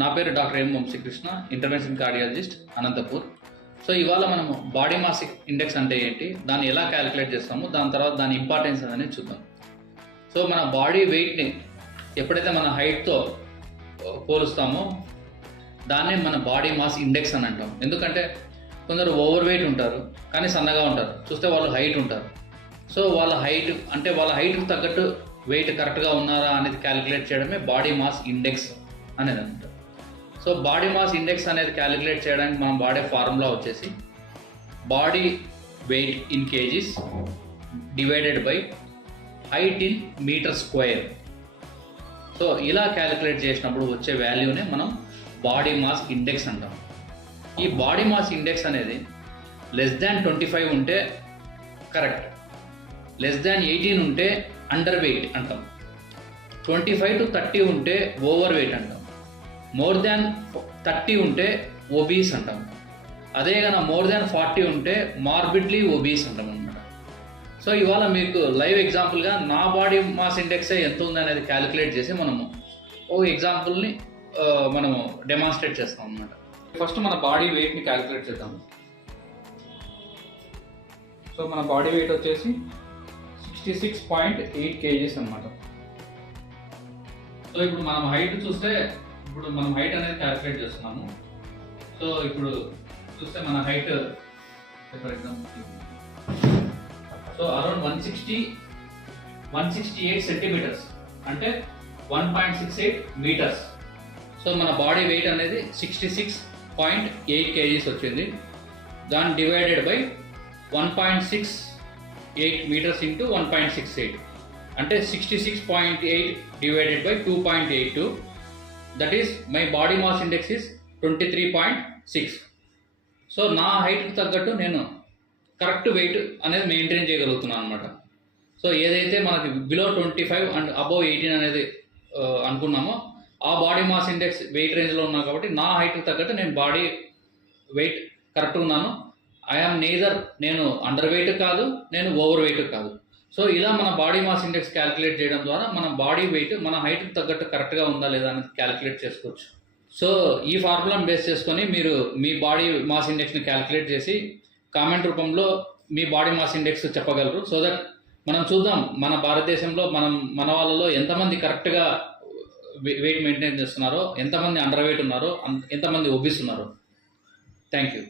నా పేరు doctor M Vamsikrishna, intervention cardiologist, Anantapur. So ఇవాళ మనము బాడీ మాస్ ఇండెక్స్ అంటే ఏంటి, దాన్ని ఎలా క్యాలిక్యులేట్ చేస్తాము, దాని తర్వాత దాని ఇంపార్టెన్స్ అనేది చూద్దాం. సో మన బాడీ వెయిట్ని ఎప్పుడైతే మన హైట్తో పోలుస్తామో దాన్నే మన బాడీ మాస్ ఇండెక్స్ అని అంటాం. ఎందుకంటే కొందరు ఓవర్ వెయిట్ ఉంటారు కానీ సన్నగా ఉంటారు, చూస్తే వాళ్ళు హైట్ ఉంటారు. సో వాళ్ళ హైట్కి తగ్గట్టు వెయిట్ కరెక్ట్గా ఉన్నారా అనేది క్యాలిక్యులేట్ చేయడమే బాడీ మాస్ ఇండెక్స్ అనేది అనమాట. సో బాడీ మాస్ ఇండెక్స్ అనేది క్యాలిక్యులేట్ చేయడానికి మనం వాడే ఫార్ములా వచ్చేసి body weight in kgs divided by height in metre square. So ఇలా క్యాలిక్యులేట్ చేసినప్పుడు వచ్చే వాల్యూనే మనం బాడీ మాస్ ఇండెక్స్ అంటాం. ఈ బాడీ మాస్ ఇండెక్స్ అనేది <25 ఉంటే కరెక్ట్, <18 ఉంటే అండర్ వెయిట్ అంటాం, 25 to 30 ఉంటే ఓవర్ వెయిట్ అంటాం, <30 ఉంటే ఒబీస్ అంటాం, అదే కన్నా <40 ఉంటే మార్బిడ్లీ ఒబీస్ అంటాం అనమాట. సో ఇవాళ మీకు లైవ్ ఎగ్జాంపుల్గా నా బాడీ మాస్ ఇండెక్స్ ఎంత ఉంది అనేది క్యాలిక్యులేట్ చేసి మనము ఓ ఎగ్జాంపుల్ని మనము డెమాన్స్ట్రేట్ చేస్తాం అనమాట. ఫస్ట్ మన బాడీ వెయిట్ని క్యాలిక్యులేట్ చేద్దాం. సో మన బాడీ వెయిట్ వచ్చేసి 66.8 kgs అనమాట. సో ఇప్పుడు మనం హైట్ చూస్తే, ఇప్పుడు మనం హైట్ అనేది క్యాలిక్యులేట్ చేస్తున్నాము. సో ఇప్పుడు చూస్తే మన height for example so around 168 centimetres అంటే 1.68 మీటర్స్. సో మన బాడీ వెయిట్ అనేది 66.8 kgs వచ్చింది. దాన్ని డివైడెడ్ బై 1.68 మీటర్స్ ఇంటూ 1.68 అంటే 66.8 divided by 2.82. That is my body mass index is 23.6. So నా హైట్కి తగ్గట్టు నేను కరెక్ట్ వెయిట్ అనేది మెయింటైన్ చేయగలుగుతున్నాను అనమాట. సో ఏదైతే మనకి బిలో 25 అండ్ అబోవ్ 18 అనేది అనుకున్నామో ఆ బాడీ మాస్ ఇండెక్స్ వెయిట్ రేంజ్లో ఉన్నాను కాబట్టి నా హైట్కి తగ్గట్టు నేను బాడీ వెయిట్ కరెక్ట్గా ఉన్నాను. ఐఆమ్ నేదర్, నేను అండర్ వెయిట్ కాదు, నేను ఓవర్ వెయిట్ కాదు. సో ఇలా మన బాడీ మాస్ ఇండెక్స్ క్యాలిక్యులేట్ చేయడం ద్వారా మన బాడీ వెయిట్ మన హైట్కి తగ్గట్టు కరెక్ట్గా ఉందా లేదా అనేది క్యాలిక్యులేట్ చేసుకోవచ్చు. సో ఈ ఫార్ములాను బేస్ చేసుకొని మీరు మీ బాడీ మాస్ ఇండెక్స్ని క్యాలిక్యులేట్ చేసి కామెంట్ రూపంలో మీ బాడీ మాస్ ఇండెక్స్ చెప్పగలరు. సో దట్ మనం చూద్దాం మన భారతదేశంలో మన వాళ్ళలో ఎంతమంది కరెక్ట్గా వెయిట్ మెయింటైన్ చేస్తున్నారో, ఎంతమంది అండర్ వెయిట్ ఉన్నారో, ఎంతమంది ఒబీస్ ఉన్నారో. Thank you.